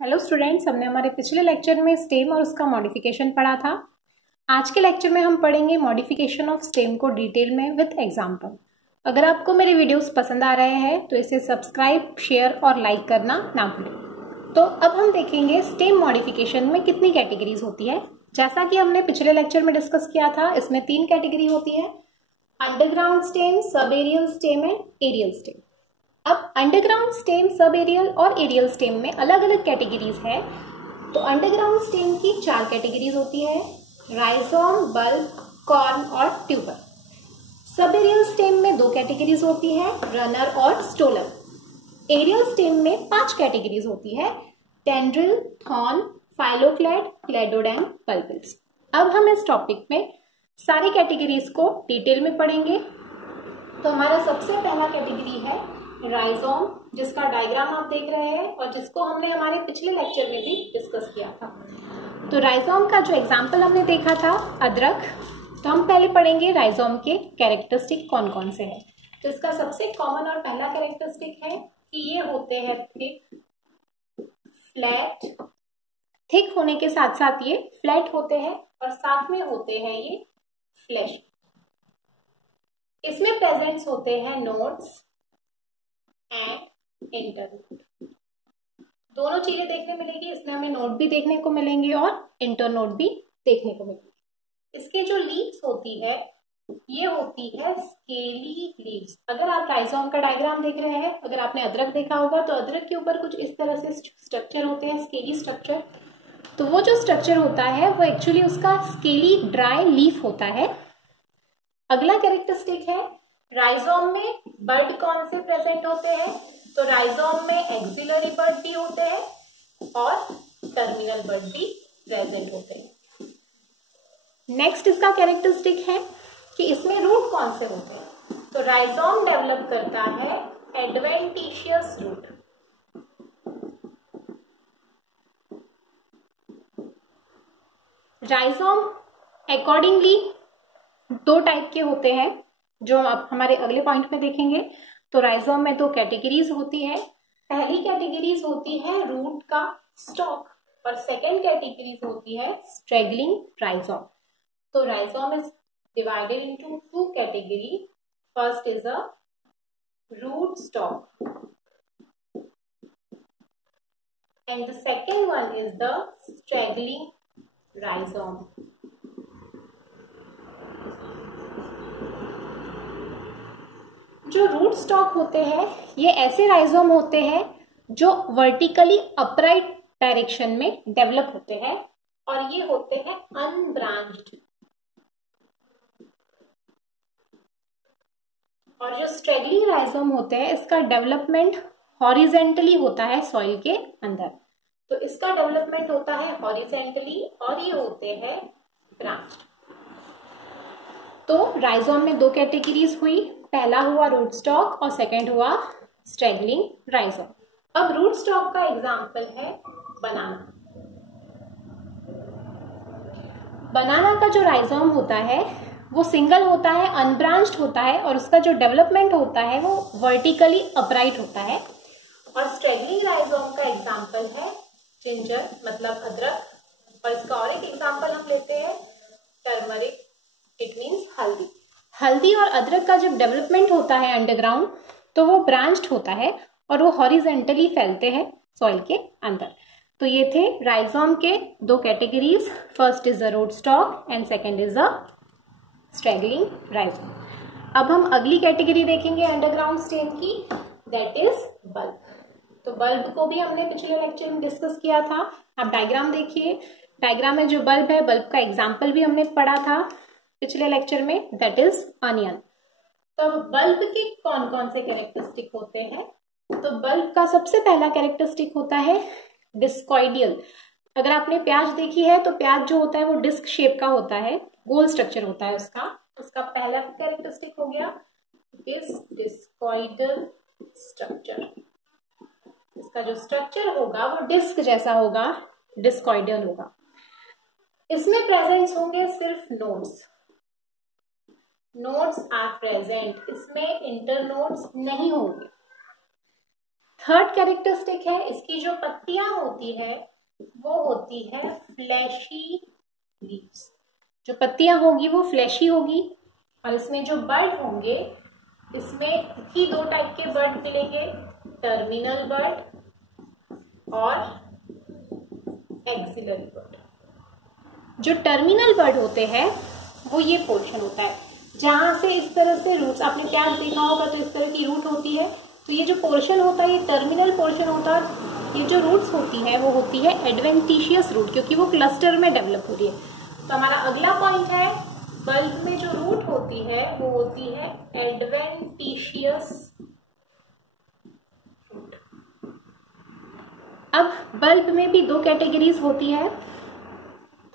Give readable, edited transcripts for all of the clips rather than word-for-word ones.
Hello students, हमने हमारे पिछले लेक्चर में स्टेम और उसका मॉडिफिकेशन पढ़ा था। आज के लेक्चर में हम पढ़ेंगे मॉडिफिकेशन ऑफ स्टेम को डिटेल में विथ एग्जांपल। अगर आपको मेरे वीडियोस पसंद आ रहे हैं तो इसे सब्सक्राइब, शेयर और लाइक करना ना भूलें। तो अब हम देखेंगे स्टेम मॉडिफिकेशन में कितनी कैटेगरीज होती है। जैसा कि हमने पिछले लेक्चर में डिस्कस किया था, इसमें 3 कैटेगरी होती है: underground stem, sub aerial stem and aerial stem. अब अंडरग्राउंड स्टेम, सब एरियल और एरियल स्टेम में अलग अलग कैटेगरीज है। तो अंडरग्राउंड स्टेम की 4 कैटेगरीज होती है: राइजोम, बल्ब, कॉर्न और ट्यूबर। सब एरियल स्टेम में 2 कैटेगरीज होती है: रनर और स्टोलर। एरियल स्टेम में 5 कैटेगरीज होती है: tendril, thorn, phylloclade, cladode and bulbils. अब हम इस टॉपिक में सारी कैटेगरीज को डिटेल में पढ़ेंगे। तो हमारा सबसे पहला कैटेगरी है राइजोम, जिसका डायग्राम आप देख रहे हैं और जिसको हमने हमारे पिछले लेक्चर में भी डिस्कस किया था। तो राइजोम का जो एग्जांपल हमने देखा था अदरक, तो हम पहले पढ़ेंगे राइजोम के कैरेक्टरिस्टिक कौन कौन से हैं। तो इसका सबसे कॉमन और पहला कैरेक्टरिस्टिक है कि ये होते हैं थिक, फ्लैट। थिक होने के साथ साथ ये फ्लैट होते हैं और साथ में होते हैं ये फ्लैश। इसमें प्रेजेंट्स होते हैं नोड्स एंड इंटरनोड। दोनों चीजें देखने मिलेगी। इसमें हमें नोड भी देखने को मिलेंगे और इंटरनोड भी देखने को मिलेंगे। इसकी जो लीव्स होती है ये होती है स्केली लीव्स। अगर आप राइजोम का डायग्राम देख रहे हैं, अगर आपने अदरक देखा होगा तो अदरक के ऊपर कुछ इस तरह से स्ट्रक्चर होते हैं, स्केली स्ट्रक्चर। तो वो जो स्ट्रक्चर होता है वो एक्चुअली उसका स्केली ड्राई लीफ होता है। अगला कैरेक्टरिस्टिक है राइजोम में बड कौन से प्रेजेंट होते हैं। तो राइजोम में एक्सिलरी बड भी होते हैं और टर्मिनल बड भी प्रेजेंट होते हैं। नेक्स्ट इसका कैरेक्टरिस्टिक है कि इसमें रूट कौन से होते हैं। तो राइजोम डेवलप करता है adventitious root. Rhizome accordingly 2 type के होते हैं, जो आप हमारे अगले पॉइंट में देखेंगे। तो राइजोम में 2 कैटेगरीज होती है। पहली कैटेगरीज होती है रूट का स्टॉक और सेकेंड कैटेगरीज होती है स्ट्रेगलिंग राइजोम। तो rhizome is divided into 2 category. First is a root stock and the second one is the straggling rhizome. जो रूट स्टॉक होते हैं ये ऐसे राइजोम होते हैं जो वर्टिकली अपराइट डायरेक्शन में डेवलप होते हैं और ये होते हैं अनब्रांच्ड। और जो स्ट्रेगलिंग राइजोम होते हैं इसका डेवलपमेंट हॉरिजेंटली होता है सॉइल के अंदर। तो इसका डेवलपमेंट होता है हॉरिजेंटली और ये होते हैं ब्रांच्ड। तो राइजोम में 2 कैटेगरीज हुई, पहला हुआ रूट स्टॉक और सेकंड हुआ स्ट्रेगलिंग राइजोम। अब रूट स्टॉक का एग्जांपल है बनाना। बनाना का जो राइजोम होता है वो सिंगल होता है, अनब्रांच्ड होता है और उसका जो डेवलपमेंट होता है वो वर्टिकली अपराइट होता है। और स्ट्रेगलिंग राइजोम का एग्जांपल है जिंजर, मतलब अदरक। और इसका और एक एग्जांपल हम लेते हैं टर्मरिक, इट मीन्स हल्दी। हल्दी और अदरक का जब डेवलपमेंट होता है अंडरग्राउंड तो वो ब्रांच्ड होता है और वो हॉरिजेंटली फैलते हैं सॉइल के अंदर। तो ये थे राइजोम के 2 categories. First is the root stock and second is the straggling rhizome. अब हम अगली कैटेगरी देखेंगे अंडरग्राउंड स्टेम की, दैट इज बल्ब। तो बल्ब को भी हमने पिछले लेक्चर में डिस्कस किया था। आप डायग्राम देखिए, डायग्राम में जो बल्ब है, बल्ब का एग्जाम्पल भी हमने पढ़ा था पिछले लेक्चर में, दैट इज अनियन। तो बल्ब के कौन कौन से कैरेक्टरिस्टिक होते हैं। तो बल्ब का सबसे पहला कैरेक्टरिस्टिक होता है डिस्कॉइडियल। अगर आपने प्याज देखी है तो प्याज जो होता है वो डिस्क शेप का होता है, गोल स्ट्रक्चर होता है उसका पहला कैरेक्टरिस्टिक हो गया डिस्कॉइडल स्ट्रक्चर। इसका जो स्ट्रक्चर होगा वो डिस्क जैसा होगा, डिस्कॉइडल होगा। इसमें प्रेजेंट्स होंगे सिर्फ नोड्स। नोड्स आर प्रेजेंट, इसमें इंटरनोड्स नहीं होंगे। थर्ड कैरेक्टरिस्टिक है, इसकी जो पत्तियां होती है वो होती है फ्लैशी लीव्स। जो पत्तियां होगी वो फ्लैशी होगी, और इसमें जो बर्ड होंगे इसमें ही दो टाइप के बर्ड मिलेंगे, टर्मिनल बर्ड और एक्सिलरी बर्ड। जो टर्मिनल बर्ड होते हैं वो ये पोर्शन होता है जहां से इस तरह से रूट्स, आपने प्याज देखा होगा तो इस तरह की रूट होती है, तो ये जो पोर्शन होता है ये टर्मिनल पोर्शन होता है। ये जो रूट्स होती है वो होती है एडवेंटिशियस रूट, क्योंकि वो क्लस्टर में डेवलप हो रही है। तो हमारा अगला पॉइंट है, बल्ब में जो रूट होती है वो होती है एडवेंटिशियस रूट। अब बल्ब में भी दो कैटेगरीज होती है,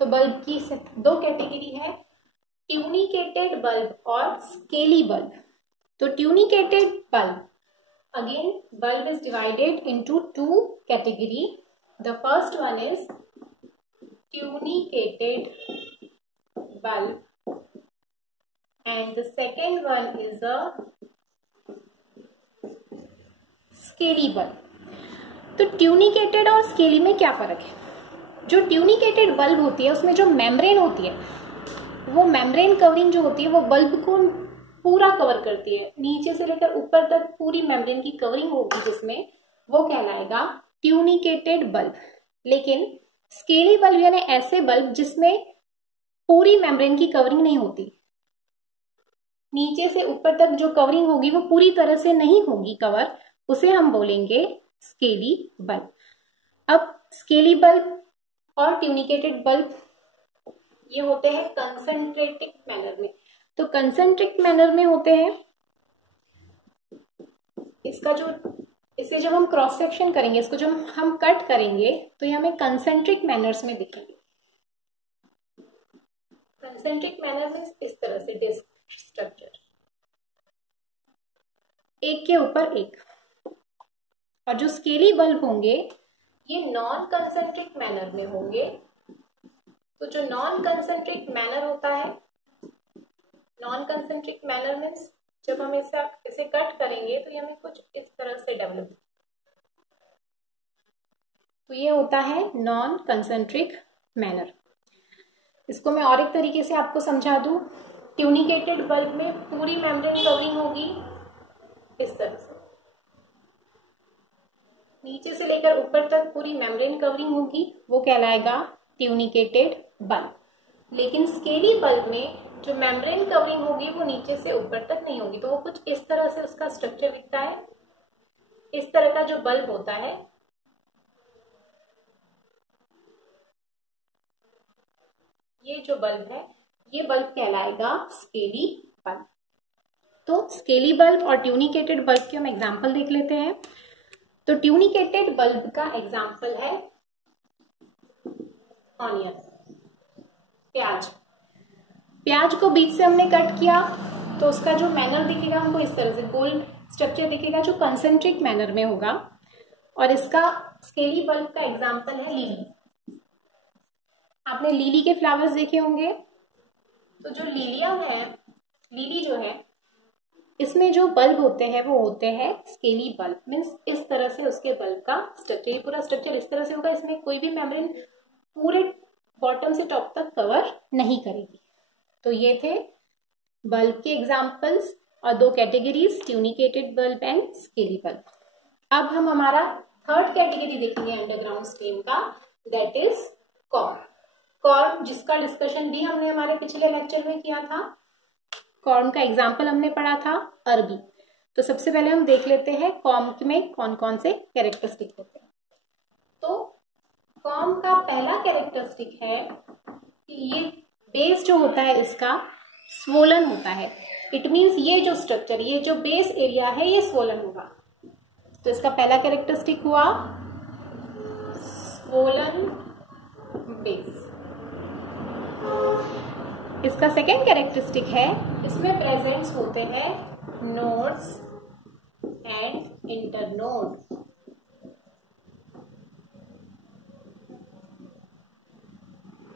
तो बल्ब की दो कैटेगरी है, ट्यूनिकेटेड बल्ब और स्केली बल्ब। तो tunicated bulb, again bulb is divided into two category. The first one is tunicated bulb and the second one is a scaly bulb। तो ट्यूनिकेटेड और स्केली में क्या फर्क है? जो ट्यूनिकेटेड बल्ब होती है उसमें जो मेम्ब्रेन होती है, वो मेम्ब्रेन कवरिंग जो होती है वो बल्ब को पूरा कवर करती है, नीचे से लेकर ऊपर तक पूरी मेम्ब्रेन की कवरिंग होगी जिसमें, वो कहलाएगा ट्यूनिकेटेड बल्ब। लेकिन स्केली बल्ब यानी ऐसे बल्ब जिसमें पूरी मेम्ब्रेन की कवरिंग नहीं होती, नीचे से ऊपर तक जो कवरिंग होगी वो पूरी तरह से नहीं होगी कवर, उसे हम बोलेंगे स्केली बल्ब। अब स्केली बल्ब और ट्यूनिकेटेड बल्ब ये होते हैं कंसंट्रेटिक मैनर में। तो कंसंट्रिक मैनर में होते हैं, इसका जो, इसे जब हम क्रॉस सेक्शन करेंगे, इसको जब हम कट करेंगे तो ये हमें कंसंट्रिक मैनर्स में दिखेंगे। कंसंट्रिक मैनर में इस तरह से डिस्क स्ट्रक्चर, एक के ऊपर एक। और जो स्केली बल्ब होंगे ये नॉन कंसंट्रिक मैनर में होंगे। तो जो नॉन कंसंट्रिक मैनर होता है, नॉन कंसंट्रिक मैनर मीन्स जब हम इसे कट करेंगे तो ये हमें कुछ इस तरह से डेवलप, तो ये होता है नॉन कंसंट्रिक मैनर। इसको मैं और एक तरीके से आपको समझा दूं, ट्यूनिकेटेड बल्ब में पूरी मेम्ब्रेन कवरिंग होगी इस तरह से, नीचे से लेकर ऊपर तक पूरी मेम्ब्रेन कवरिंग होगी, वो कहलाएगा ट्यूनिकेटेड बल्ब। लेकिन स्केली बल्ब में जो मेम्ब्रेन कवरिंग होगी वो नीचे से ऊपर तक नहीं होगी, तो वो कुछ इस तरह से उसका स्ट्रक्चर दिखता है। इस तरह का जो बल्ब होता है, ये जो बल्ब है ये बल्ब कहलाएगा स्केली बल्ब। तो स्केली बल्ब और ट्यूनिकेटेड बल्ब के हम एग्जांपल देख लेते हैं। तो ट्यूनिकेटेड बल्ब का एग्जांपल है ऑनियन, प्याज। प्याज को बीच से हमने कट किया तो उसका जो मैनर दिखेगा हमको इस तरह से गोल स्ट्रक्चर दिखेगा जो कंसंट्रिक मैनर में होगा। और इसका स्केली बल्ब का एग्जांपल है लिली। आपने लिली के फ्लावर्स देखे होंगे, तो जो लिलियां है, लिली जो है, इसमें जो बल्ब होते हैं वो होते हैं स्केली बल्ब। मीन्स इस तरह से उसके बल्ब का स्ट्रक्चर, ये पूरा स्ट्रक्चर इस तरह से होगा, इसमें कोई भी मेम्ब्रेन पूरे बॉटम से टॉप तक कवर नहीं करेगी। तो ये थे बल्ब के एग्जाम्पल्स और दो categories, tunicated bulb and scaly bulb. अब हम हमारा थर्ड कैटेगरी देखेंगे अंडरग्राउंड स्टेम का, दैट इज कॉर्म। कॉर्म जिसका डिस्कशन भी हमने हमारे पिछले लेक्चर में किया था। कॉर्म का एग्जाम्पल हमने पढ़ा था अरबी। तो सबसे पहले हम देख लेते हैं कॉर्म में कौन कौन से कैरेक्टरिस्टिक होते हैं। तो कॉर्म का पहला कैरेक्टरिस्टिक है कि ये बेस जो होता है इसका स्वोलन होता है। इट मीन्स ये जो स्ट्रक्चर, ये जो बेस एरिया है ये स्वोलन होगा। तो इसका पहला कैरेक्टरिस्टिक हुआ स्वोलन बेस। इसका सेकेंड कैरेक्टरिस्टिक है, इसमें प्रेजेंट्स होते हैं नोड्स एंड इंटरनोड।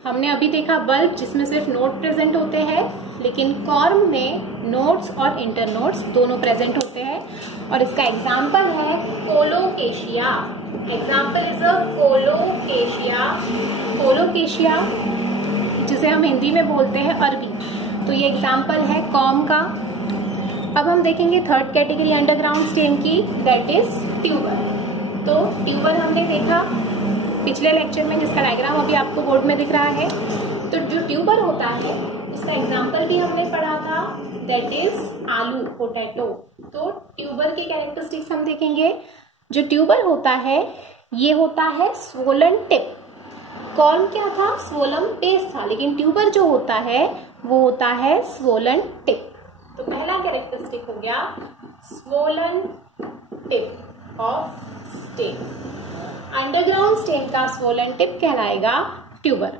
हमने अभी देखा बल्ब जिसमें सिर्फ नोड प्रेजेंट होते हैं, लेकिन कॉर्म में नोड्स और इंटरनोड्स दोनों प्रेजेंट होते हैं। और इसका एग्जाम्पल है colocasia. Example is a colocasia. Colocasia जिसे हम हिंदी में बोलते हैं अरबी। तो ये एग्जाम्पल है कॉर्म का। अब हम देखेंगे थर्ड कैटेगरी अंडरग्राउंड स्टेम की, दैट इज ट्यूबर। तो ट्यूबर हमने देखा पिछले लेक्चर में, जिसका डायग्राम अभी आपको बोर्ड में दिख रहा है। तो जो ट्यूबर होता है उसका एग्जाम्पल भी हमने पढ़ा था, दैट इज आलू, पोटैटो। तो ट्यूबर की कैरेक्टरिस्टिक्स हम देखेंगे। जो ट्यूबर होता है ये होता है स्वोलन टिप। कॉर्म क्या था? स्वोलम बेस था, लेकिन ट्यूबर जो होता है वो होता है स्वोलन टिप। तो पहला कैरेक्टरिस्टिक हो गया swollen tip of stem. Underground stem का स्वोलन टिप कहलाएगा ट्यूबर।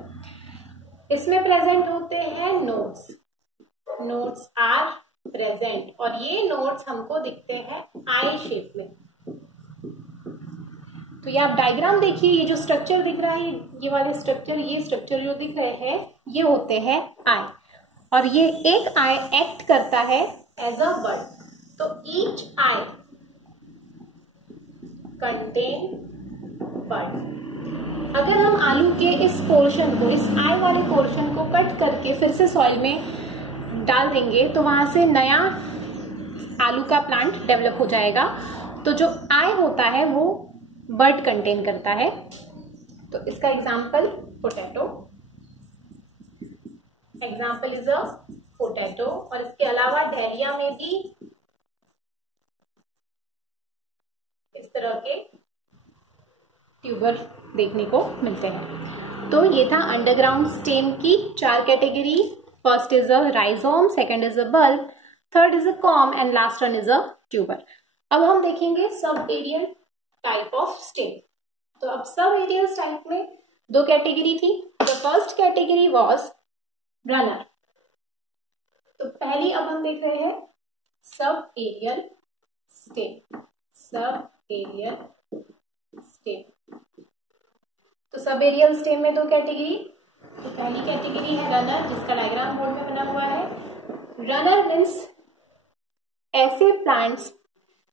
इसमें प्रेजेंट होते हैं नोड्स। नोड्स आर प्रेजेंट और ये नोड्स हमको दिखते हैं आई शेप में। तो ये आप डायग्राम देखिए, ये जो स्ट्रक्चर दिख रहा है, ये वाले स्ट्रक्चर, ये स्ट्रक्चर जो दिख रहे हैं ये होते हैं आई, और ये एक आई एक्ट करता है एज अ बड। तो ईच आई कंटेन बड। अगर हम आलू के इस पोर्शन को, इस आई वाले पोर्शन को कट करके फिर से सॉइल में डाल देंगे तो वहां से नया आलू का प्लांट डेवलप हो जाएगा। तो जो आई होता है वो बड कंटेन करता है। तो इसका example potato, example is a potato. और इसके अलावा डहलिया में भी इस तरह के ट्यूबर देखने को मिलते हैं। तो ये था अंडरग्राउंड स्टेम की 4 category. First is a rhizome, second is a bulb, third is a corm and last one is a tuber. अब हम देखेंगे sub aerial type of stem. तो अब सब एरियल टाइप में 2 कैटेगरी थी। The first category was runner. तो पहली अब हम देख रहे हैं sub aerial stem. Sub aerial stem. तो सब एरियल स्टेम में 2 कैटेगरी। तो पहली कैटेगरी है रनर, जिसका डायग्राम बोर्ड में बना हुआ है। रनर मीन्स ऐसे प्लांट्स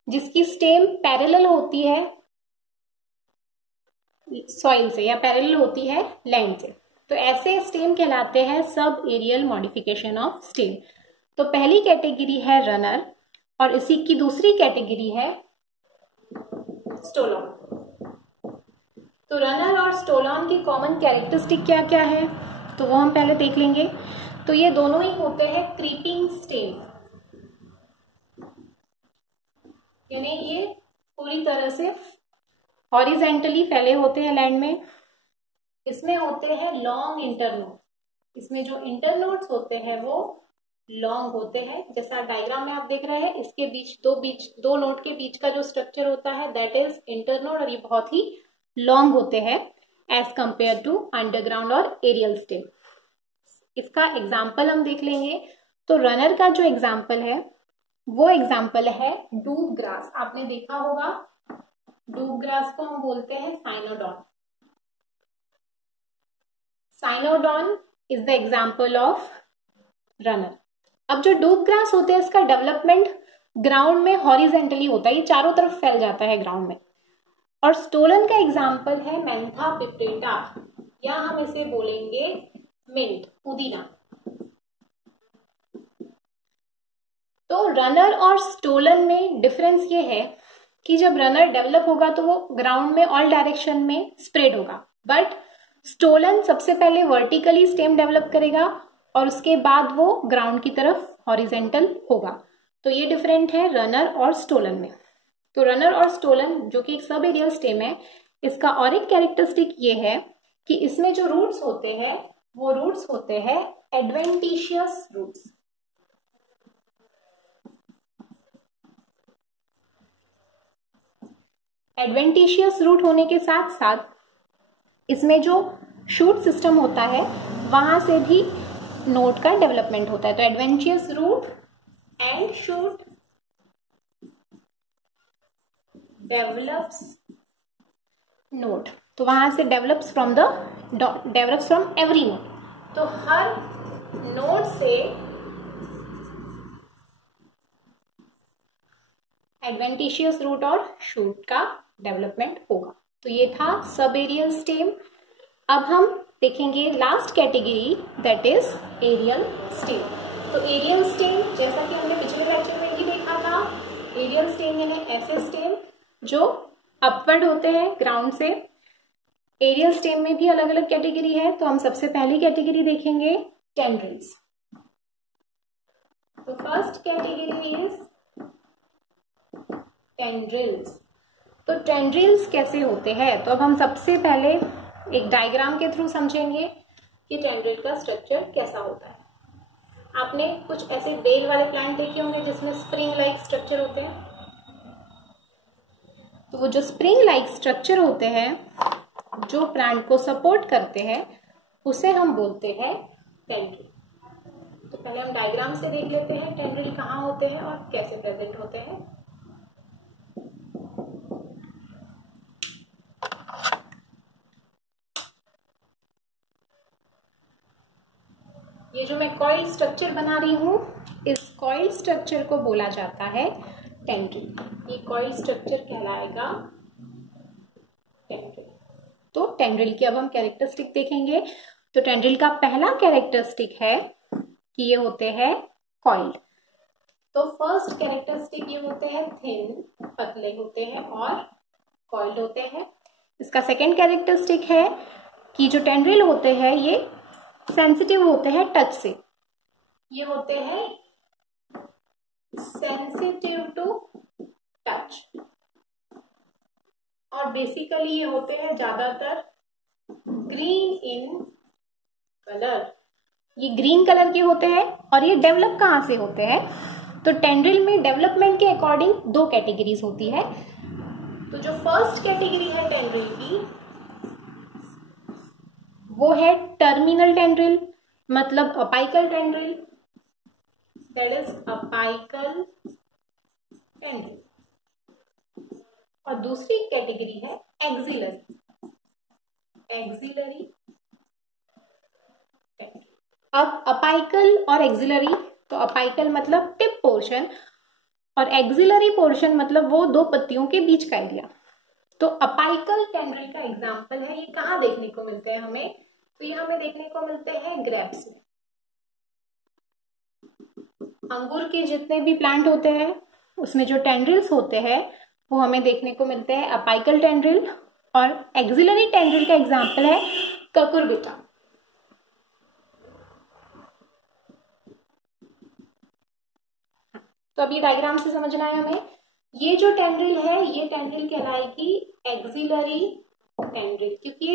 जिसकी स्टेम पैरेलल होती है सॉइल से या पैरेलल होती है लैंड से। तो ऐसे स्टेम कहलाते हैं sub aerial modification of stem. तो पहली कैटेगरी है रनर और इसी की दूसरी कैटेगरी है स्टोलॉन। तो रनर और स्टोलॉन की कॉमन कैरेक्टरिस्टिक क्या क्या है तो वो हम पहले देख लेंगे। तो ये दोनों ही होते हैं क्रीपिंग स्टेम, यानी ये पूरी तरह से हॉरिजेंटली फैले होते हैं लैंड में। इसमें होते हैं लॉन्ग इंटरनोड। इसमें जो इंटरनोड्स होते हैं वो लॉन्ग होते हैं। जैसा डायग्राम में आप देख रहे हैं, इसके दो नोड के बीच का जो स्ट्रक्चर होता है दैट इज इंटरनोड, और ये बहुत ही लॉन्ग होते हैं एज कंपेयर टू अंडरग्राउंड और एरियल स्टेम। इसका एग्जाम्पल हम देख लेंगे। तो रनर का जो एग्जाम्पल है वो एग्जाम्पल है डूब ग्रास। आपने देखा होगा, डूब ग्रास को हम बोलते हैं Cynodon. Cynodon is the example of runner. अब जो डूब ग्रास होते हैं इसका डेवलपमेंट ग्राउंड में हॉरिजेंटली होता है, ये चारों तरफ फैल जाता है ग्राउंड में। और स्टोलन का एग्जाम्पल है मैंथा पिप्रेटा, या हम इसे बोलेंगे मिंट, पुदीना। तो रनर और स्टोलन में डिफरेंस ये है कि जब रनर डेवलप होगा तो वो ग्राउंड में ऑल डायरेक्शन में स्प्रेड होगा, बट स्टोलन सबसे पहले वर्टिकली स्टेम डेवलप करेगा और उसके बाद वो ग्राउंड की तरफ हॉरिजेंटल होगा। तो ये डिफरेंट है रनर और स्टोलन में। तो रनर और स्टोलन जो कि एक सब एरियल स्टेम है, इसका और एक कैरेक्टरिस्टिक ये है कि इसमें जो रूट्स होते हैं वो रूट्स होते हैं एडवेंटिशियस रूट्स। एडवेंटिशियस रूट होने के साथ साथ इसमें जो शूट सिस्टम होता है वहां से भी नोड का डेवलपमेंट होता है। तो adventitious root and shoot develops node. तो वहां से डेवलप्स फ्रॉम एवरी नोड। तो हर नोड से एडवेंटिशियस रूट और शूट का डेवलपमेंट होगा। तो ये था सब एरियल स्टेम। अब हम देखेंगे last category, that is aerial stem. तो एरियल स्टेम जैसा कि हमने पिछले लेक्चर में ही देखा था, एरियल स्टेम यानी ऐसे स्टेम जो अपवर्ड होते हैं ग्राउंड से। एरियल स्टेम में भी अलग अलग कैटेगरी है, तो हम सबसे पहली कैटेगरी देखेंगे टेंड्रिल्स। तो फर्स्ट कैटेगरी इज टेंड्रिल्स। तो टेंड्रिल्स कैसे होते हैं, तो अब हम सबसे पहले एक डायग्राम के थ्रू समझेंगे कि टेंड्रिल का स्ट्रक्चर कैसा होता है। आपने कुछ ऐसे बेल वाले प्लांट देखे होंगे जिसमें स्प्रिंग लाइक स्ट्रक्चर होते हैं। तो वो जो स्प्रिंग लाइक स्ट्रक्चर होते हैं जो प्लांट को सपोर्ट करते हैं, उसे हम बोलते हैं टेंड्रिल। तो पहले हम डायग्राम से देख लेते हैं टेंड्रिल कहाँ होते हैं और कैसे प्रेजेंट होते हैं। ये जो मैं कॉइल स्ट्रक्चर बना रही हूं, इस कॉइल स्ट्रक्चर को बोला जाता है टेंड्रिल। ये कॉइल स्ट्रक्चर कहलाएगा टेंड्रिल। तो टेंड्रिल की अब हम कैरेक्टरिस्टिक देखेंगे। तो टेंड्रिल का पहला कैरेक्टरिस्टिक है कि ये होते हैं कॉइल्ड। तो फर्स्ट कैरेक्टरिस्टिक ये होते हैं थिन, पतले होते हैं और कॉइल्ड होते हैं। इसका सेकेंड कैरेक्टरिस्टिक है कि जो टेंड्रिल होते हैं ये सेंसिटिव होते हैं टच से। ये होते हैं सेंसिटिव टू टच और बेसिकली ये होते हैं ज्यादातर ग्रीन इन कलर। ये ग्रीन कलर के होते हैं और ये डेवलप कहाँ से होते हैं, तो टेंड्रिल में डेवलपमेंट के अकॉर्डिंग दो कैटेगरीज होती है। तो जो फर्स्ट कैटेगरी है टेंड्रिल की वो है टर्मिनल टेंड्रिल, मतलब apical tendril, that is apical tendril. और दूसरी कैटेगरी है एक्सिलरी, एक्सिलरी टेंड्रिल। अब अपाइकल और एक्सिलरी, तो अपाइकल मतलब टिप पोर्शन और एक्सिलरी पोर्शन मतलब वो दो पत्तियों के बीच का एरिया। तो अपाइकल टेंड्रिल का एग्जाम्पल है, ये कहाँ देखने को मिलते हैं हमें, तो ये हमें देखने को मिलते हैं ग्रेप्स में। अंगूर के जितने भी प्लांट होते हैं उसमें जो टेंड्रिल्स होते हैं वो हमें देखने को मिलते हैं अपाइकल टेंड्रिल। और एक्सिलरी टेंड्रिल का एग्जाम्पल है ककुरबिटा। तो अभी डायग्राम से समझना है हमें। ये जो टेंड्रिल है ये टेंड्रिल कहलाएगी एक्सिलरी टेंड्रिल, क्योंकि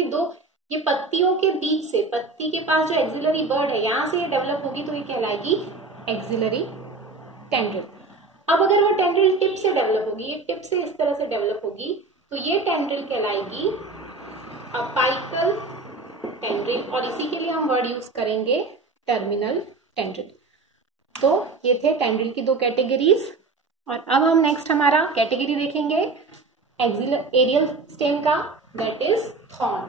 ये पत्तियों के बीच से, पत्ती के पास जो एक्सिलरी बर्ड है यहां से ये डेवलप होगी, तो ये कहलाएगी एक्सिलरी टेंड्रिल। अब अगर वो टेंड्रिल टिप से डेवलप होगी, ये टिप से इस तरह से डेवलप होगी, तो ये टेंड्रिल कहलाएगी अपाइकल टेंड्रिल और इसी के लिए हम वर्ड यूज करेंगे टर्मिनल टेंड्रिल। तो ये थे टेंड्रिल की दो कैटेगरीज। और अब हम नेक्स्ट हमारा कैटेगरी देखेंगे एरियल स्टेम का, दैट इज थॉर्न।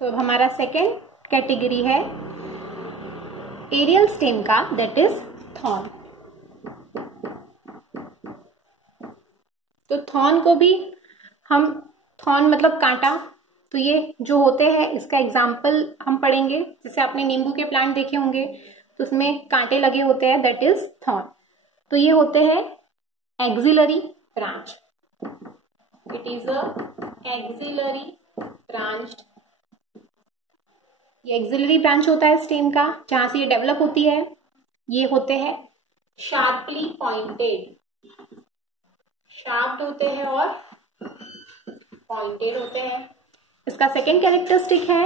तो अब हमारा सेकेंड कैटेगरी है एरियल स्टेम का, दैट इज थॉर्न। तो थॉर्न को भी हम, थॉर्न मतलब कांटा, तो ये जो होते हैं इसका एग्जाम्पल हम पढ़ेंगे। जैसे आपने नींबू के प्लांट देखे होंगे तो उसमें कांटे लगे होते हैं, दैट इज थॉर्न। तो ये होते हैं axillary branch, it is a axillary branch. ये एक्सिलरी ब्रांच होता है स्टेम का जहां से ये डेवलप होती है। ये होते हैं शार्पली पॉइंटेड, शार्प्ड होते हैं और पॉइंटेड होते हैं। इसका सेकेंड कैरेक्टरिस्टिक है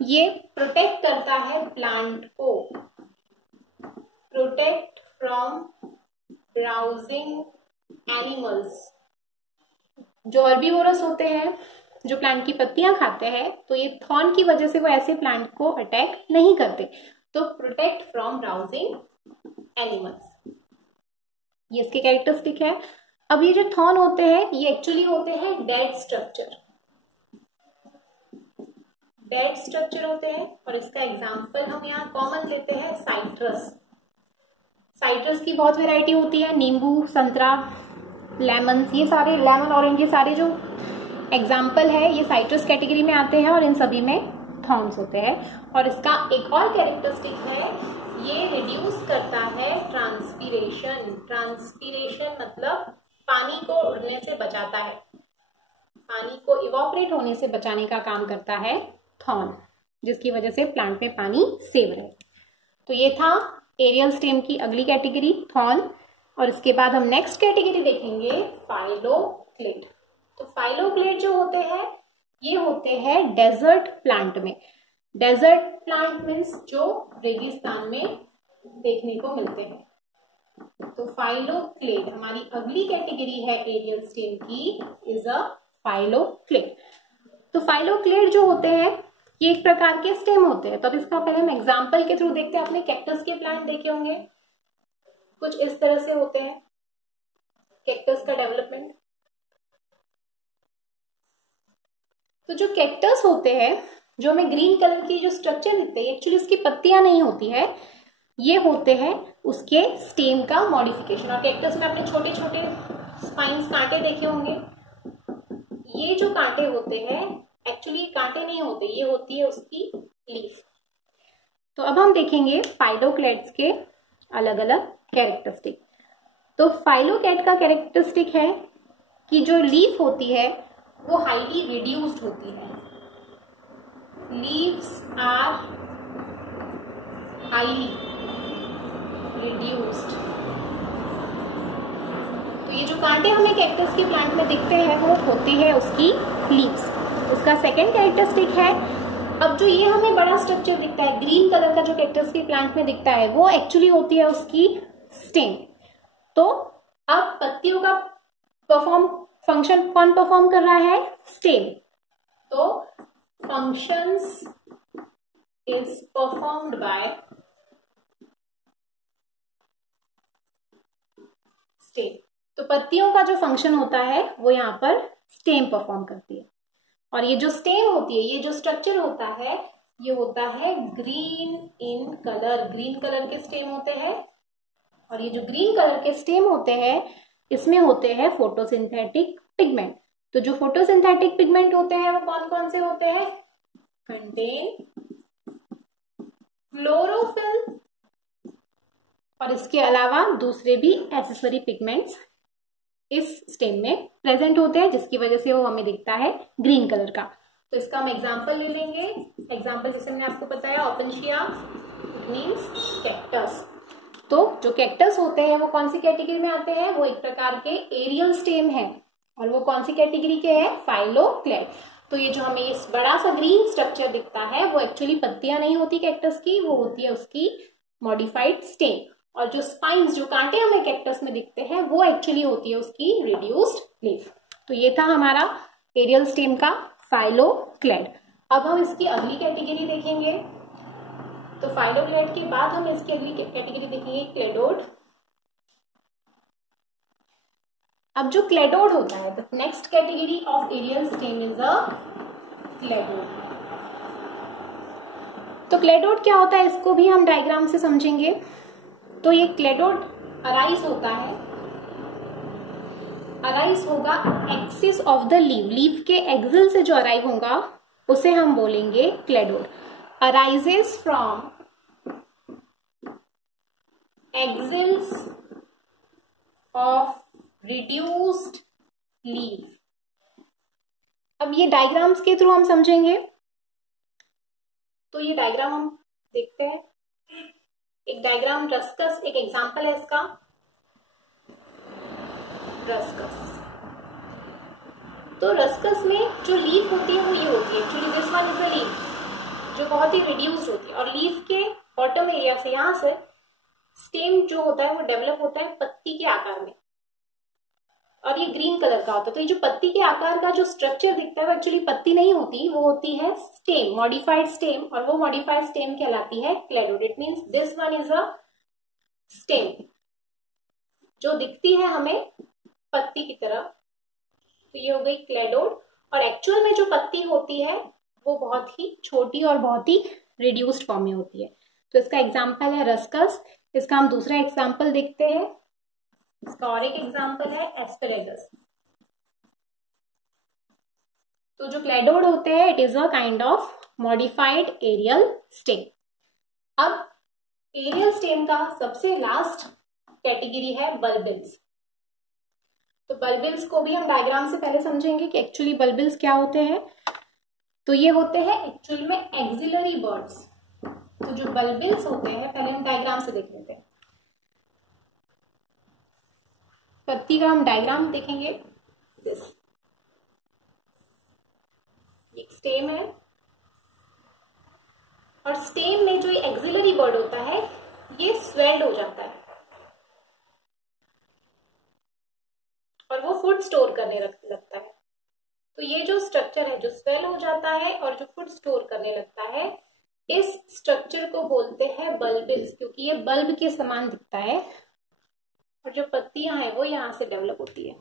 ये प्रोटेक्ट करता है प्लांट को, प्रोटेक्ट फ्रॉम ब्राउजिंग एनिमल्स। जो हर्बीवोरस होते हैं, जो प्लांट की पत्तियां खाते हैं, तो ये थॉर्न की वजह से वो ऐसे प्लांट को अटैक नहीं करते। तो प्रोटेक्ट फ्रॉम ब्राउजिंग एनिमल्स, ये इसके कैरेक्टरिस्टिक है। अब ये जो थॉर्न होते हैं ये एक्चुअली होते हैं डेड स्ट्रक्चर, डेड स्ट्रक्चर होते हैं। और इसका एग्जाम्पल हम यहाँ कॉमन लेते हैं साइट्रस। साइट्रस की बहुत वेराइटी होती है, नींबू, संतरा, लेमन, ये सारे, लेमन, ऑरेंज, ये सारे जो एग्जाम्पल है ये साइट्रस कैटेगरी में आते हैं और इन सभी में थॉर्न्स होते हैं। और इसका एक और कैरेक्टरिस्टिक है, ये रिड्यूस करता है ट्रांसपीरेशन। ट्रांसपीरेशन मतलब पानी को उड़ने से बचाता है, पानी को इवोपरेट होने से बचाने का काम करता है थॉर्न, जिसकी वजह से प्लांट में पानी सेव रहे। तो ये था एरियल स्टेम की अगली कैटेगरी, थॉर्न। और इसके बाद हम नेक्स्ट कैटेगरी देखेंगे, फाइलोक्लेड। तो फाइलोक्लेड जो होते हैं ये होते हैं डेजर्ट प्लांट में। डेजर्ट प्लांट मीन्स जो रेगिस्तान में देखने को मिलते हैं। तो फाइलोक्लेड हमारी अगली कैटेगरी है एरियल स्टेम की, इज अ फाइलोक्लेड। तो फाइलोक्लेड जो होते हैं ये एक प्रकार के स्टेम होते हैं। तो अब इसका पहले हम एग्जांपल के थ्रू देखते हैं। आपने कैक्टस के प्लांट देखे होंगे, कुछ इस तरह से होते हैं कैक्टस का डेवलपमेंट। तो जो कैक्टस होते हैं, जो हमें ग्रीन कलर की जो स्ट्रक्चर दिखते हैं, एक्चुअली उसकी पत्तियां नहीं होती है, ये होते हैं उसके स्टेम का मॉडिफिकेशन। और कैक्टस में आपने छोटे छोटे स्पाइंस, कांटे देखे होंगे। ये जो कांटे होते हैं एक्चुअली कांटे नहीं होते, ये होती है उसकी लीफ। तो अब हम देखेंगे फाइलोक्लेड्स के अलग अलग कैरेक्टरिस्टिक। तो फाइलोक्लेड का कैरेक्टरिस्टिक है कि जो लीफ होती है वो हाईली रिड्यूस्ड होती है। Leaves are highly reduced. तो ये जो कांटे हमें कैक्टस के प्लांट में दिखते हैं वो होती है उसकी लीव्स। उसका सेकेंड कैरेक्टरिस्टिक है, अब जो ये हमें बड़ा स्ट्रक्चर दिखता है ग्रीन कलर का जो कैक्टस के प्लांट में दिखता है वो एक्चुअली होती है उसकी स्टेम। तो अब पत्तियों का फंक्शन कौन परफॉर्म कर रहा है? स्टेम। तो functions is performed by stem. तो पत्तियों का जो फंक्शन होता है वो यहाँ पर स्टेम परफॉर्म करती है। और ये जो स्टेम होती है, ये जो स्ट्रक्चर होता है, ये होता है green in colour. Green colour के स्टेम होते हैं। और ये जो ग्रीन कलर के स्टेम होते हैं इसमें होते हैं फोटोसिंथेटिक पिगमेंट। तो जो फोटोसिंथेटिक पिगमेंट होते हैं वो कौन कौन से होते हैं? कंटेन क्लोरोफिल और इसके अलावा दूसरे भी एसेसरी पिगमेंट्स इस स्टेम में प्रेजेंट होते हैं, जिसकी वजह से वो हमें दिखता है ग्रीन कलर का। तो इसका हम एग्जांपल ले लेंगे। एग्जांपल जैसे मैंने आपको बताया, ओपनशिया मींस कैक्टस। तो जो कैक्टस होते हैं वो कौन सी कैटेगरी में आते हैं? वो एक प्रकार के एरियल स्टेम है। और वो कौन सी कैटेगरी के हैं? फाइलोक्लेड। तो ये जो हमें इस बड़ा सा ग्रीन स्ट्रक्चर दिखता है वो एक्चुअली पत्तियां नहीं होती कैक्टस की, वो होती है उसकी मॉडिफाइड स्टेम। और जो स्पाइंस, जो कांटे हमें कैक्टस में दिखते हैं वो एक्चुअली होती है उसकी रिड्यूस्ड लीफ। तो ये था हमारा एरियल स्टेम का फाइलोक्लेड। अब हम इसकी अगली कैटेगरी देखेंगे। तो फाइलोक्लेड के बाद हम इसकी अगली कैटेगरी देखेंगे, क्लेडोड। अब जो क्लेडोड होता है, the next category of aerial stem is a cladode. तो क्लेडोड क्या होता है इसको भी हम डायग्राम से समझेंगे। तो ये क्लेडोड अराइज होता है, अराइज होगा axis of the leave. Leave के एक्सिल से जो अराइव होगा उसे हम बोलेंगे cladode. Arises from exiles of reduced leave. अब ये डायग्राम्स के थ्रू हम समझेंगे। तो ये डायग्राम हम देखते हैं। एक डायग्राम रस्कस, एक एग्जांपल है इसका, रस्कस। तो रस्कस में जो लीफ होती है वो ये होती है, actually this one is a leaf जो बहुत ही रिड्यूस्ड होती है। और लीफ के बॉटम एरिया से, यहां से स्टेम जो होता है वो डेवलप होता है पत्ती के आकार में, और ये ग्रीन कलर का होता है। तो ये जो पत्ती के आकार का जो स्ट्रक्चर दिखता है वो एक्चुअली पत्ती नहीं होती, वो होती है स्टेम, मॉडिफाइड स्टेम। और वो मॉडिफाइड स्टेम कहलाती है cladode. It means this one is a stem जो दिखती है हमें पत्ती की तरह। तो ये हो गई क्लेडोड। और एक्चुअल में जो पत्ती होती है वो बहुत ही छोटी और बहुत ही रिड्यूस्ड फॉर्म में होती है। तो इसका एग्जाम्पल है रस्कस। इसका हम दूसरा एग्जाम्पल देखते हैं। इसका और एक एग्जाम्पल है एस्पेरेगस। तो जो क्लैडोड होते हैं, it is a kind of modified aerial stem. अब एरियल स्टेम का सबसे लास्ट कैटेगरी है बल्बिल्स। तो बल्बिल्स को भी हम डायग्राम से पहले समझेंगे कि एक्चुअली बल्बिल्स क्या होते हैं। तो ये होते हैं एक्चुअल में एक्सिलरी बर्ड्स। तो जो बल्बिल्स होते हैं, पहले हम डायग्राम से देख लेते हैं। पत्ती का हम डायग्राम देखेंगे। दिस एक स्टेम है, और स्टेम में जो ये एक्सिलरी बर्ड होता है ये स्वेल्ड हो जाता है और वो फूड स्टोर करने लगता है। तो ये जो स्ट्रक्चर है जो स्वेल हो जाता है और जो फूड स्टोर करने लगता है, इस स्ट्रक्चर को बोलते हैं बल्बिल्स, क्योंकि ये बल्ब के समान दिखता है और जो पत्तियां हैं वो यहाँ से डेवलप होती है।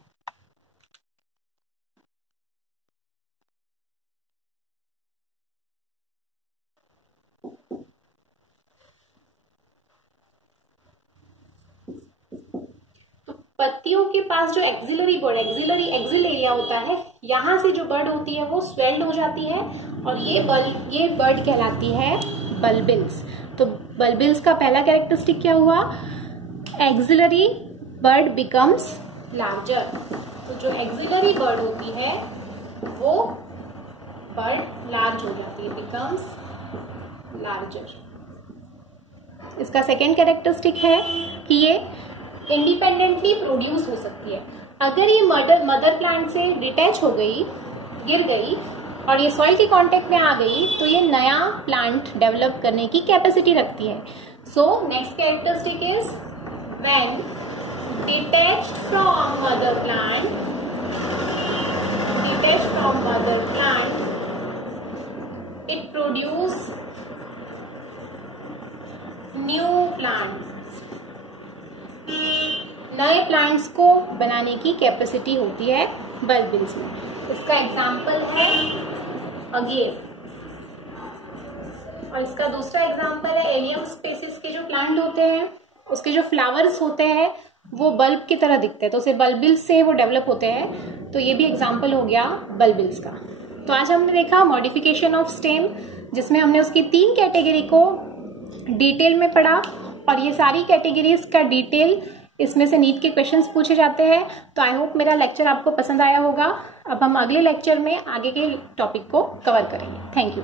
पत्तियों के पास जो एक्सिलरी बर्ड, एक्सिल एरिया होता है, यहाँ से जो बर्ड होती है वो स्वेल्ड हो जाती है और ये बर्ड कहलाती है बल्बिल्स। तो बल्बिल्स का पहला कैरेक्टरिस्टिक क्या हुआ? Axillary bud becomes larger. तो जो एक्सिलरी बर्ड होती है वो बर्ड लार्ज हो जाती है, बिकम्स लार्जर। इसका सेकेंड कैरेक्टरिस्टिक है कि ये इंडिपेंडेंटली प्रोड्यूस हो सकती है। अगर ये मदर प्लांट से डिटैच हो गई, गिर गई और ये सॉइल के कांटेक्ट में आ गई, तो ये नया प्लांट डेवलप करने की कैपेसिटी रखती है। So next characteristic is when detached from mother plant, it produce new plant. नए प्लांट्स को बनाने की कैपेसिटी होती है बल्बिल्स में। इसका एग्जाम्पल है अगेर, और इसका दूसरा एग्जाम्पल है एलियम स्पेसिस के जो प्लांट होते हैं, उसके जो फ्लावर्स होते हैं वो बल्ब की तरह दिखते हैं, तो उसे बल्बिल्स से वो डेवलप होते हैं। तो ये भी एग्जाम्पल हो गया बल्बिल्स का। तो आज हमने देखा मॉडिफिकेशन ऑफ स्टेम, जिसमें हमने उसकी 3 कैटेगरी को डिटेल में पढ़ा, और ये सारी कैटेगरीज का डिटेल इसमें से नीट के क्वेश्चंस पूछे जाते हैं। तो आई होप मेरा लेक्चर आपको पसंद आया होगा। अब हम अगले लेक्चर में आगे के टॉपिक को कवर करेंगे। Thank you.